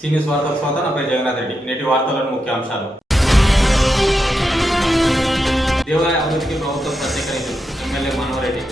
Senior వార్తల స్వాత నాపై జగన్నాథ్ రెడ్డి. నేటి వార్తలను ముఖ్య అంశాలు. దేవాలయ అభివృద్ధికి ప్రభుత్వం ప్రత్యేక నిధులు ఎమ్మెల్యే మనోహర్రెడ్డి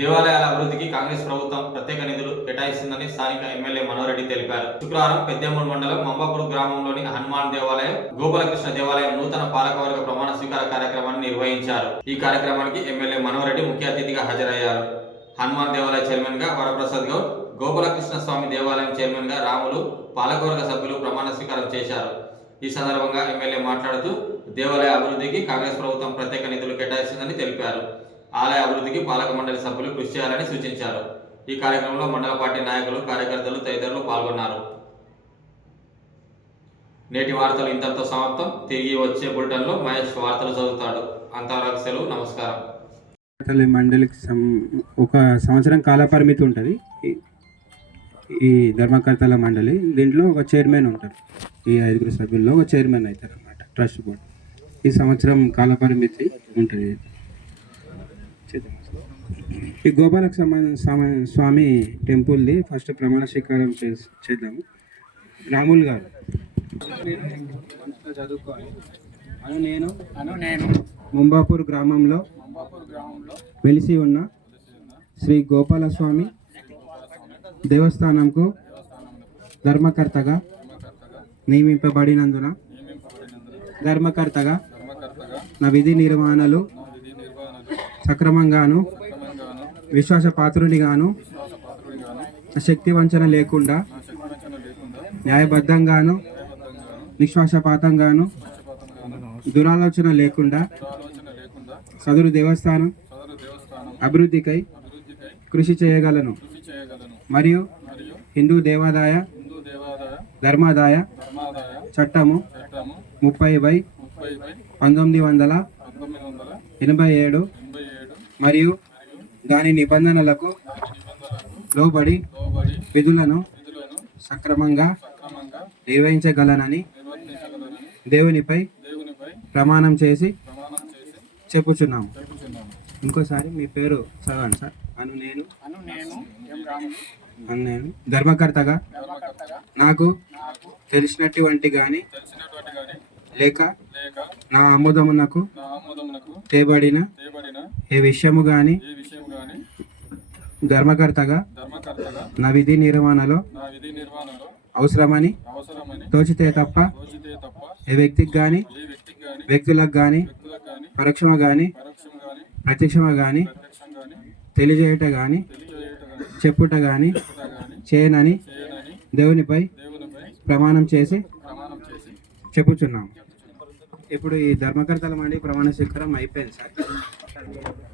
దేవాలయాల అభివృద్ధికి కాంగ్రెస్ ప్రభుత్వం ప్రత్యేక నిధులు కేటాయిస్తుందని స్థానిక ఎమ్మెల్యే మనోహర్రెడ్డి తెలిపారు. శుక్రవారం పెద్దేమూరు మండలం మంబాపూర్ గ్రామంలోని హనుమాన్ దేవాలయం గోపాలకృష్ణ దేవాలయం నూతన పాలకవర్గ ప్రమాణ స్వీకార కార్యక్రమాన్ని నిర్వహించారు. ఈ కార్యక్రమానికి ఎమ్మెల్యే మనోహర్రెడ్డి ముఖ్య అతిథిగా హాజరయ్యారు. హనుమాన్ దేవాలయ చైర్మన్గా వరప్రసాద్ గౌడ్ గోపాలకృష్ణ స్వామి దేవాలయం చైర్మన్గా రాములు పాలకవర్గ సభ్యులు ప్రమాణ స్వీకారం చేశారు. ఈ సందర్భంగా ఎమ్మెల్యే మాట్లాడుతూ దేవాలయ అభివృద్ధికి కాంగ్రెస్ ప్రభుత్వం ప్రత్యేక నిధులు కేటాయిస్తుందని తెలిపారు. ఆలయ అభివృద్ధికి పాలక మండలి సభ్యులు కృషి చేయాలని సూచించారు. ఈ కార్యక్రమంలో మండల పార్టీ నాయకులు కార్యకర్తలు తదితరులు పాల్గొన్నారు. నేటి వార్తలు ఇంతటితో సమాప్తం. తిరిగి వచ్చే బులెటిన్లో మహేష్ వార్తలు చదువుతాడు. అంతవరకు సెలవు నమస్కారం. మండలికి సం ఒక సంవత్సరం కాల పరిమితి ఉంటుంది. ఈ- ధర్మకర్తల మండలి దీంట్లో ఒక చైర్మన్ ఉంటారు. ఈ ఐదుగురు సభ్యుల్లో ఒక చైర్మన్ అవుతారు అనమాట ట్రస్ట్ బోర్డ్. ఈ సంవత్సరం కాల పరిమితి ఉంటుంది. చేద్దాం. ఈ గోపాలకు సంబంధ సమ- స్వామి టెంపుల్ది ఫస్ట్ ప్రమాణ స్వీకారం చేస్- చేద్దాము. రాములు గారు. అను నేను. అను మంబాపూర్ గ్రామంలో వెలిసి ఉన్న శ్రీ గోపాలస్వామి దేవస్థానంకు ధర్మకర్తగా నియమింపబడినందున ధర్మకర్తగా నా విధి నిర్వహణలు సక్రమంగాను విశ్వాసపాత్రునిగాను శక్తి వంచన లేకుండా న్యాయబద్ధంగాను నిశ్వాసపాతంగాను దురాలోచన లేకుండా సదురు దేవస్థానం సదరు దేవస్థానం అభివృద్ధికై కృషి చేయగలను. మరియు హిందూ దేవాదాయ ధర్మాదాయ చట్టము ముప్పై బై పంతొమ్మిది వందల ఎనభై ఏడు మరియు దాని నిబంధనలకు లోబడి విధులను సక్రమంగా నిర్వహించగలనని దేవునిపై ప్రమాణం చేసి చెప్పుచున్నాము. ఇంకోసారి మీ పేరు చదవండి సార్. అను నేను. అను నేను. నేను ధర్మకర్తగా? నాకు తెలిసినటువంటి గాని లేక నా ఆమోదమునకు తేబడిన చేయబడిన ఏ విషయము గాని ధర్మకర్తగా నా విధి నిర్వహణలో అవసరమని తోచితే తప్ప ఏ వ్యక్తికి గాని వ్యక్తులకు గాని పరోక్షము గాని ప్రత్యక్షము గాని తెలియజేయట గాని తెలియజేయట గాని చెప్పుట గాని చేయనని దేవునిపై ప్రమాణం చేసి చెప్పుచున్నాం. ఇప్పుడు ఈ ధర్మకర్తల మండి ప్రమాణ స్వీకారం అయిపోయింది సార్.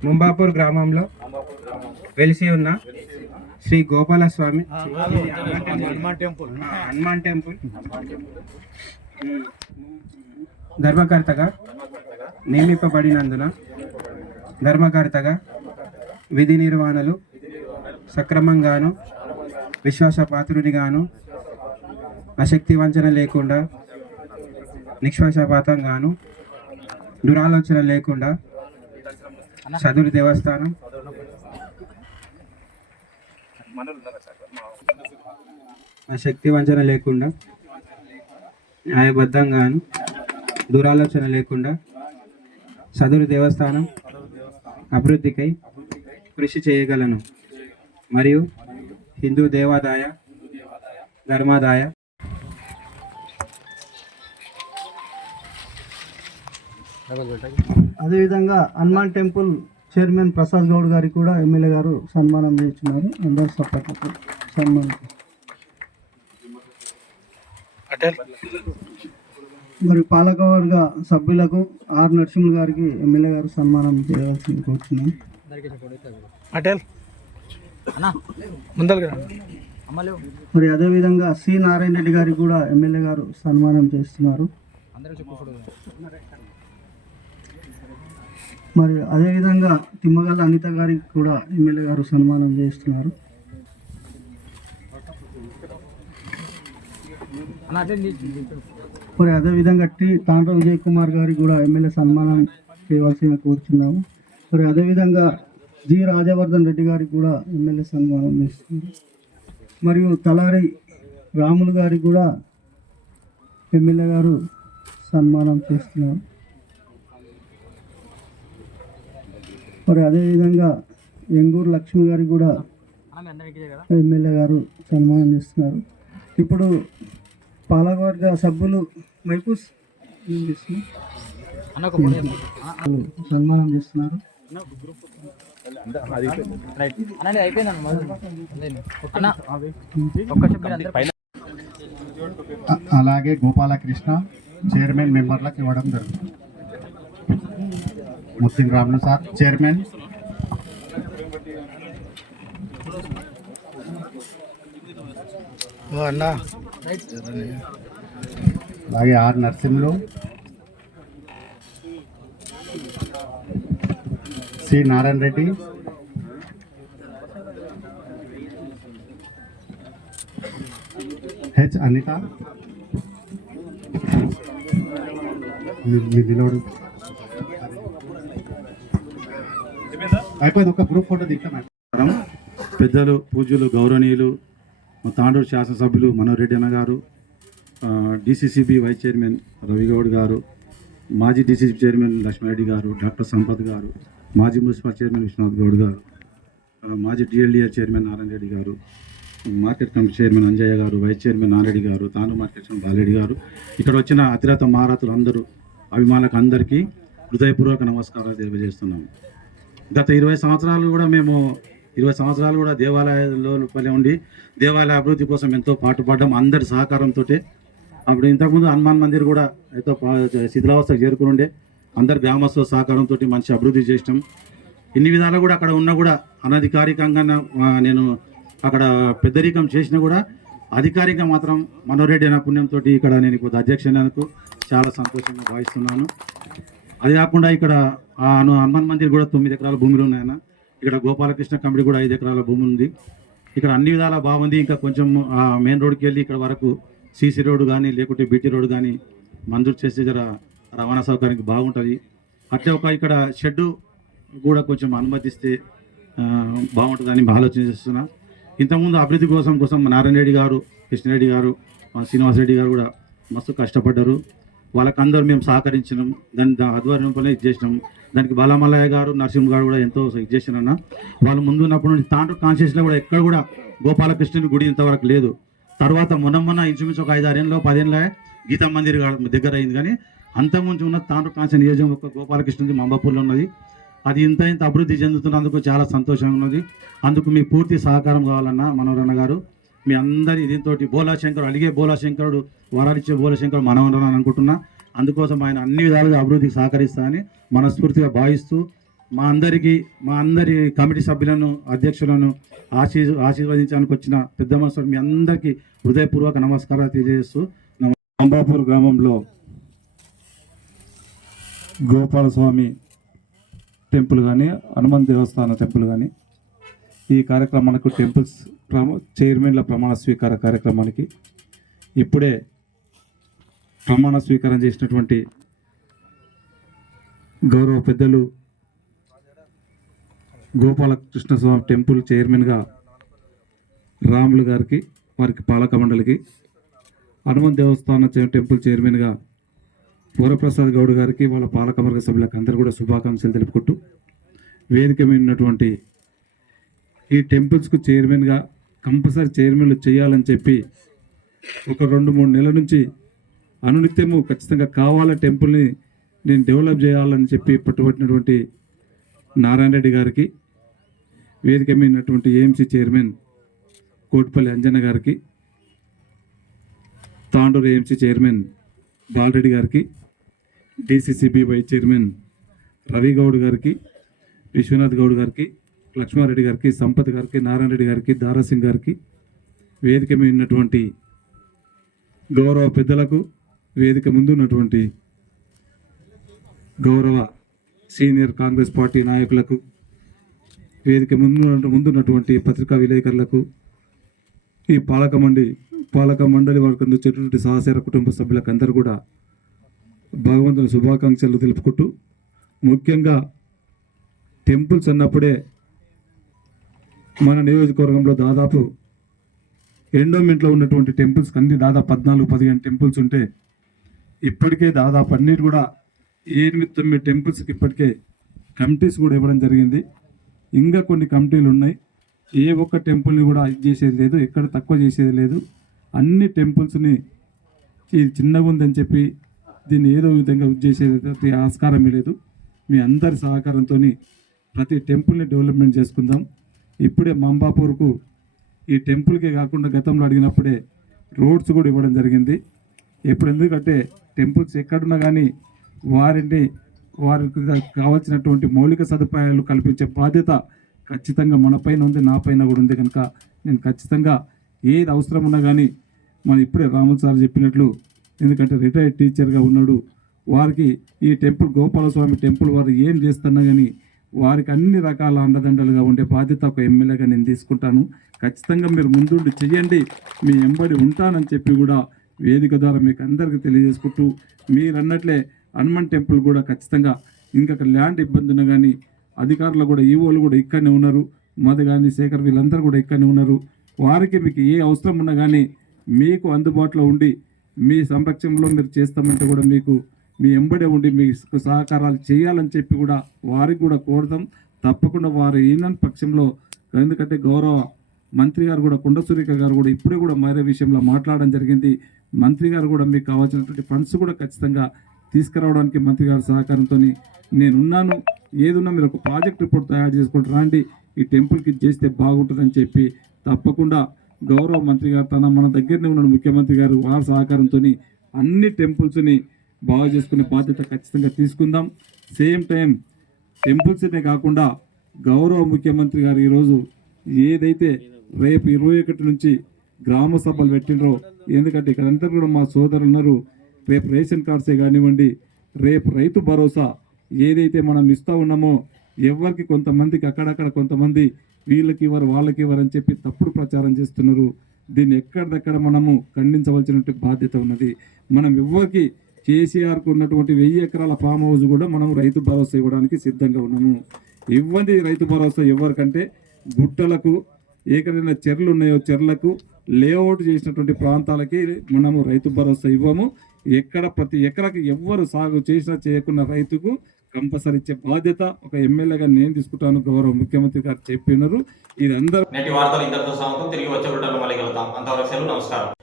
ముంబాపూర్ గ్రామంలో వెలిసి ఉన్న శ్రీ గోపాల స్వామి హనుమాన్ టెంపుల్. ఆ, హనుమాన్ టెంపుల్. ధర్మకర్తగా నియమింపబడినందున ధర్మకర్తగా విధి నిర్వహణలు సక్రమంగాను విశ్వాసపాత్రునిగాను అశక్తి వంచన లేకుండా నిశ్వాసపాతంగాను దురాలోచన లేకుండా చదువు దేవస్థానం. ఆ శక్తి వంచన లేకుండా న్యాయబద్ధంగాను దురాలోచన లేకుండా సదురు దేవస్థానం అభివృద్ధికై కృషి చేయగలను. మరియు హిందూ దేవాదాయ ధర్మాదాయ. అదేవిధంగా హనుమాన్ టెంపుల్ చైర్మన్ ప్రసాద్ గౌడ్ గారికి కూడా ఎమ్మెల్యే గారు సన్మానం చేస్తున్నారు. అందరు సపోర్ట్లకు సన్మానం మరి పాలకవర్గ సభ్యులకు ఆర్ నరసింహులు గారికి ఎమ్మెల్యే గారు సన్మానం చేయవలసింది కోరుతున్నాను అటెల్. మరి అదేవిధంగా సి నారాయణ రెడ్డి గారికి కూడా ఎమ్మెల్యే గారు సన్మానం చేస్తున్నారు. మరి అదేవిధంగా తిమ్మగల్ల అనిత గారికి కూడా ఎమ్మెల్యే గారు సన్మానం చేస్తున్నారు. మరి అదేవిధంగా టి తాండ్ర విజయ్ కుమార్ గారికి కూడా ఎమ్మెల్యే సన్మానం చేయవలసిందిగా కోరుచున్నాము. మరి అదేవిధంగా జి రాజవర్ధన్ రెడ్డి గారికి కూడా ఎమ్మెల్యే సన్మానం చేస్తున్నారు మరియు తలారి రాములు గారికి కూడా ఎమ్మెల్యే గారు సన్మానం చేస్తున్నారు. మరి అదేవిధంగా ఎంగూరు లక్ష్మి గారికి కూడా ఎమ్మెల్యే గారు సన్మానం చేస్తున్నారు. ఇప్పుడు పాలకవర్గ సభ్యులు మైపూస్ ఏం చేస్తున్నారు? అలాగే గోపాలకృష్ణ చైర్మన్ మెంబర్లకు ఇవ్వడం జరుగుతుంది. Muttim Ramulu sir chairman. అన్నా. అలాగే R Narasimhulu. C Narayana Reddy. H Anitha. నిలవడు అయిపోయింది ఒక గ్రూప్ ఫోటో దిగుతాం పెద్దలు పూజ్యులు గౌరవనీయులు మా తాండూరు శాసనసభ్యులు మనోహర్ రెడ్డి అన్న గారు డిసిసిబి వైస్ చైర్మన్ రవిగౌడ్ గారు మాజీ డిసిసి చైర్మన్ లక్ష్మారెడ్డి గారు డాక్టర్ సంపత్ గారు మాజీ మున్సిపల్ చైర్మన్ విశ్వనాథ్ గౌడ్ గారు మాజీ డిఎల్డిఏ చైర్మన్ నారాయణ రెడ్డి గారు మార్కెట్ కమిటీ చైర్మన్ అంజయ్య గారు వైస్ చైర్మన్ నారెడ్డి గారు తాను మార్కెట్ చైర్మన్ బాలరెడ్డి గారు. ఇక్కడ వచ్చిన అతిరత మహారథులు అందరూ అభిమానులకు అందరికీ హృదయపూర్వక నమస్కారాలు తెలియజేస్తున్నాము. గత ఇరవై సంవత్సరాలు కూడా మేము ఇరవై సంవత్సరాలు కూడా దేవాలయాల్లో పలే ఉండి దేవాలయ అభివృద్ధి కోసం ఎంతో పాటుపడ్డాం. అందరి సహకారంతో అప్పుడు ఇంతకుముందు హనుమాన్ మందిర్ కూడా ఎంతో శిథిలావస్థకు చేరుకుని ఉండే. గ్రామస్తుల సహకారంతో మంచి అభివృద్ధి చేసినాం. ఇన్ని విధాలు కూడా అక్కడ ఉన్నా కూడా అనధికారికంగా నేను అక్కడ పెద్దరికం చేసినా కూడా అధికారికంగా మాత్రం మనోరెడ్డి అనే పుణ్యంతో ఇక్కడ నేను ఇప్పుడు అధ్యక్షులకు చాలా సంతోషంగా భావిస్తున్నాను. అది కాకుండా ఇక్కడ హనుమాన్ మందిర్ కూడా తొమ్మిది ఎకరాల భూములు ఉన్నాయన్న ఇక్కడ గోపాలకృష్ణ కమిటీ కూడా ఐదు ఎకరాల భూమి ఉంది. ఇక్కడ అన్ని విధాల బాగుంది. ఇంకా కొంచెం మెయిన్ రోడ్కి వెళ్ళి ఇక్కడ వరకు సీసీ రోడ్డు కానీ లేకుంటే బీటీ రోడ్డు కానీ మంజూరు చేస్తే జర రవాణా సౌకర్యానికి బాగుంటుంది. అట్లే ఒక ఇక్కడ షెడ్డు కూడా కొంచెం అనుమతిస్తే బాగుంటుందని ఆలోచన చేస్తున్నా. ఇంతకుముందు అభివృద్ధి కోసం కోసం నారాయణ రెడ్డి గారు కృష్ణారెడ్డి గారు మన శ్రీనివాసరెడ్డి గారు కూడా మస్తు కష్టపడ్డారు. వాళ్ళకందరూ మేము సహకరించినాం. దాని దా ఆధ్వర్యంలోనే ఇది చేసినాం. దానికి బాలమల్లయ్య గారు నరసింహ గారు కూడా ఎంతో ఇది చేసినన్న వాళ్ళు ముందు ఉన్నప్పటి నుంచి తాండ్రు కాన్షియస్లో కూడా ఎక్కడ కూడా గోపాలకృష్ణుని గుడి ఇంతవరకు లేదు. తర్వాత మొన్న మొన్న ఇంచుమించు ఒక ఐదారేళ్ళలో పదేళ్ళ గీతా మందిర్ దగ్గర అయింది. కానీ అంతకుముందు ఉన్న తాండ్రు నియోజకం నియోజకవర్గం గోపాలకృష్ణది మంబాపూర్లో ఉన్నది. అది ఇంత ఇంత అభివృద్ధి చెందుతున్నందుకు చాలా సంతోషంగా ఉన్నది. అందుకు మీ పూర్తి సహకారం కావాలన్న మనోరన్న గారు. మీ అందరి దీంతో బోలాశంకర్ అడిగే బోలాశంకరుడు వరాలిచ్చే బోలాశంకర్ మనవరణ అని అనుకుంటున్నా. అందుకోసం ఆయన అన్ని విధాలుగా అభివృద్ధికి సహకరిస్తానని మనస్ఫూర్తిగా భావిస్తూ మా అందరికీ మా అందరి కమిటీ సభ్యులను అధ్యక్షులను ఆశీ ఆశీర్వదించడానికి వచ్చిన పెద్ద స్వామి మీ అందరికీ హృదయపూర్వక నమస్కారాలు తెలియజేస్తూ అంబాపూర్ గ్రామంలో గోపాలస్వామి టెంపుల్ కానీ హనుమాన్ దేవస్థాన టెంపుల్ కానీ ఈ కార్యక్రమానికి టెంపుల్స్ చైర్మన్ల ప్రమాణ స్వీకార కార్యక్రమానికి ఇప్పుడే ప్రమాణ స్వీకారం చేసినటువంటి గౌరవ పెద్దలు గోపాలకృష్ణ స్వామి టెంపుల్ చైర్మన్గా రాములు గారికి వారికి పాలక మండలికి హనుమాన్ దేవస్థాన టెంపుల్ చైర్మన్గా వరప్రసాద్ గౌడ్ గారికి వాళ్ళ పాలకవర్గ సభ్యులకు అందరూ కూడా శుభాకాంక్షలు తెలుపుకుంటూ వేదిక మీద ఉన్నటువంటి ఈ టెంపుల్స్కు చైర్మన్గా కంపల్సరీ చైర్మన్లు చేయాలని చెప్పి ఒక రెండు మూడు నెలల నుంచి అనునిత్యము ఖచ్చితంగా కావాల టెంపుల్ని నేను డెవలప్ చేయాలని చెప్పి పట్టుబట్టినటువంటి నారాయణ రెడ్డి గారికి వేదిక మీనటువంటి ఏఎంసీ చైర్మన్ కోటిపల్లి అంజన్న గారికి తాండూరు ఏఎంసీ చైర్మన్ బాలరెడ్డి గారికి DCCB vice chairman Ravi Goud గారికి విశ్వనాథ్ గౌడ్ గారికి లక్ష్మారెడ్డి గారికి సంపత్ గారికి నారాయణ రెడ్డి గారికి దారాసింగ్ గారికి వేదిక మీద ఉన్నటువంటి గౌరవ పెద్దలకు వేదిక ముందు ఉన్నటువంటి గౌరవ సీనియర్ కాంగ్రెస్ పార్టీ నాయకులకు వేదిక ముందు ముందున్నటువంటి పత్రికా విలేకరులకు ఈ పాలక మండలి పాలక మండలి వరకు వచ్చేటువంటి సహచర కుటుంబ సభ్యులకు అందరూ కూడా భగవంతుని శుభాకాంక్షలు తెలుపుకుంటూ ముఖ్యంగా టెంపుల్స్ అన్నప్పుడే మన నియోజకవర్గంలో దాదాపు ఎండోమెంట్లో ఉన్నటువంటి టెంపుల్స్ అన్ని దాదాపు పద్నాలుగు పదిహేను టెంపుల్స్ ఉంటే ఇప్పటికే దాదాపు అన్నిటి కూడా ఎనిమిది తొమ్మిది టెంపుల్స్కి ఇప్పటికే కమిటీస్ కూడా ఇవ్వడం జరిగింది. ఇంకా కొన్ని కమిటీలు ఉన్నాయి. ఏ ఒక్క టెంపుల్ని కూడా ఇది చేసేది లేదు ఎక్కడ తక్కువ చేసేది లేదు. అన్ని టెంపుల్స్ని ఇది చిన్నగా ఉందని చెప్పి దీన్ని ఏదో విధంగా ఇది చేసేది ఆస్కారమే లేదు. మీ అందరి సహకారంతో ప్రతి టెంపుల్ని డెవలప్మెంట్ చేసుకుందాం. ఇప్పుడే మంబాపూర్కు ఈ టెంపుల్కే కాకుండా గతంలో అడిగినప్పుడే రోడ్స్ కూడా ఇవ్వడం జరిగింది. ఎప్పుడు ఎందుకంటే టెంపుల్స్ ఎక్కడున్నా కానీ వారిని వారికి కావాల్సినటువంటి మౌలిక సదుపాయాలు కల్పించే బాధ్యత ఖచ్చితంగా మన పైన ఉంది నా పైన కూడా ఉంది కనుక నేను ఖచ్చితంగా ఏది అవసరం ఉన్నా కానీ మన ఇప్పుడే రాములు సార్ చెప్పినట్లు ఎందుకంటే రిటైర్డ్ టీచర్గా ఉన్నాడు వారికి ఈ టెంపుల్ గోపాలస్వామి టెంపుల్ వారు ఏం చేస్తున్నా కానీ వారికి అన్ని రకాల అండదండలుగా ఉండే బాధ్యత ఒక ఎమ్మెల్యేగా నేను తీసుకుంటాను. ఖచ్చితంగా మీరు ముందుండి చేయండి మీ ఎంబడి ఉంటానని చెప్పి కూడా వేదిక ద్వారా మీకు అందరికీ తెలియజేసుకుంటూ మీరు అన్నట్లే హనుమాన్ టెంపుల్ కూడా ఖచ్చితంగా ఇంకా ల్యాండ్ ఇబ్బంది కానీ అధికారులు కూడా ఈవోలు కూడా ఇక్కడనే ఉన్నారు. మధు కానీ శేఖర్ వీళ్ళందరూ కూడా ఇక్కడనే ఉన్నారు. వారికి మీకు ఏ అవసరం ఉన్నా కానీ మీకు అందుబాటులో ఉండి మీ సంరక్షణలో మీరు చేస్తామంటే కూడా మీకు మీ ఎంబడే ఉండి మీ సహకారాలు చేయాలని చెప్పి కూడా వారికి కూడా కోరదాం తప్పకుండా వారు ఈనని పక్షంలో ఎందుకంటే గౌరవ మంత్రి గారు కూడా కొండ సురేఖ గారు కూడా ఇప్పుడే కూడా మరే విషయంలో మాట్లాడడం జరిగింది. మంత్రి గారు కూడా మీకు కావాల్సినటువంటి ఫండ్స్ కూడా ఖచ్చితంగా తీసుకురావడానికి మంత్రి గారి సహకారంతో నేనున్నాను. ఏదున్నా మీరు ఒక ప్రాజెక్ట్ రిపోర్ట్ తయారు చేసుకుంటూ రాండి ఈ టెంపుల్కి చేస్తే బాగుంటుందని చెప్పి తప్పకుండా గౌరవ మంత్రి గారు తన మన దగ్గరనే ఉన్న ముఖ్యమంత్రి గారు వారి సహకారంతో అన్ని టెంపుల్స్ని బాగు చేసుకునే బాధ్యత ఖచ్చితంగా తీసుకుందాం. సేమ్ టైం టెంపుల్స్నే కాకుండా గౌరవ ముఖ్యమంత్రి గారు ఈరోజు ఏదైతే రేపు ఇరవై ఒకటి నుంచి గ్రామ సభలు పెట్టినరో ఎందుకంటే ఇక్కడంతా కూడా మా సోదరులు ఉన్నారు. రేపు రేషన్ కార్డ్సే కానివ్వండి రేపు రైతు భరోసా ఏదైతే మనం ఇస్తూ ఉన్నామో ఎవరికి కొంతమందికి అక్కడక్కడ కొంతమంది వీళ్ళకి ఇవ్వరు వాళ్ళకి ఇవ్వరు అని చెప్పి తప్పుడు ప్రచారం చేస్తున్నారు. దీన్ని ఎక్కడిదక్కడ మనము ఖండించవలసినటువంటి బాధ్యత ఉన్నది. మనం ఎవ్వరికి కేసీఆర్కు ఉన్నటువంటి వెయ్యి ఎకరాల ఫామ్ హౌస్ కూడా మనం రైతు భరోసా ఇవ్వడానికి సిద్ధంగా ఉన్నాము. ఇవ్వండి రైతు భరోసా ఎవరికంటే గుట్టలకు ఎక్కడైనా చెర్లు ఉన్నాయో చెర్లకు లేఅవుట్ చేసినటువంటి ప్రాంతాలకి మనము రైతు భరోసా ఇవ్వము. ఎక్కడ ప్రతి ఎకరాకి ఎవ్వరు సాగు చేసినా చేయకున్న రైతుకు కంపల్సరీ ఇచ్చే బాధ్యత ఒక ఎమ్మెల్యేగా నేను తీసుకుంటాను గౌరవ ముఖ్యమంత్రి గారు చెప్పినారు. ఇది అందరూ నేటి వార్తలు ఇంతటితో తిరిగి వచ్చే మళ్ళీ అంతవరకు నమస్కారం.